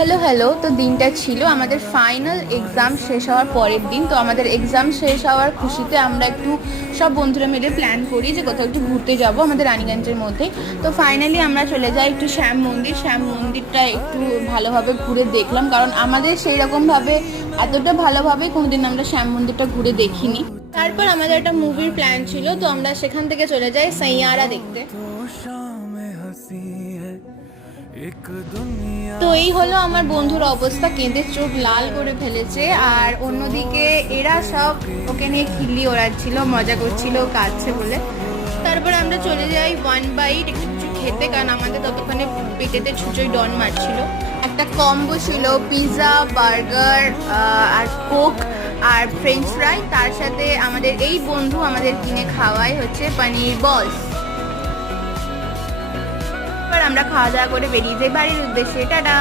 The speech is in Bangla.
হ্যালো তো দিনটা ছিল আমাদের ফাইনাল এক্সাম শেষ হওয়ার পরের দিন। তো আমাদের এক্সাম শেষ হওয়ার খুশিতে আমরা একটু সব বন্ধুরা মিলে প্ল্যান করি যে কোথাও একটু ঘুরতে যাব আমাদের রানীগঞ্জের মধ্যে। তো ফাইনালি আমরা চলে যাই একটু শ্যাম মন্দিরটা একটু ভালোভাবে ঘুরে দেখলাম, কারণ আমাদের সেই রকমভাবে এতটা ভালোভাবে কোনোদিন আমরা শ্যাম মন্দিরটা ঘুরে দেখিনি। তারপর আমাদের একটা মুভির প্ল্যান ছিল, তো আমরা সেখান থেকে চলে যাই সাইয়ারা দেখতে। তো এই হলো আমার বন্ধুর অবস্থা, কেঁদে চোখ লাল করে ফেলেছে। আর অন্যদিকে এরা সব ওকে নিয়ে খিল্লি ওড়াচ্ছিল, মজা করছিল, কাঁদছে বলে। তারপর আমরা চলে যাই ওয়ান বাইট একটু কিছু খেতে, কারণ আমাদের ততক্ষণে পেটেতে ছুঁচোই ডন মারছিল। একটা কম্বো ছিল পিৎজা, বার্গার আর কোক আর ফ্রেঞ্চ ফ্রাই। তার সাথে আমাদের এই বন্ধু আমাদের কিনে খাওয়াই হচ্ছে পনির বলস। আমরা খাওয়া দাওয়া করে বেরিয়ে যাই বাড়ির উদ্দেশ্যে। টাটা।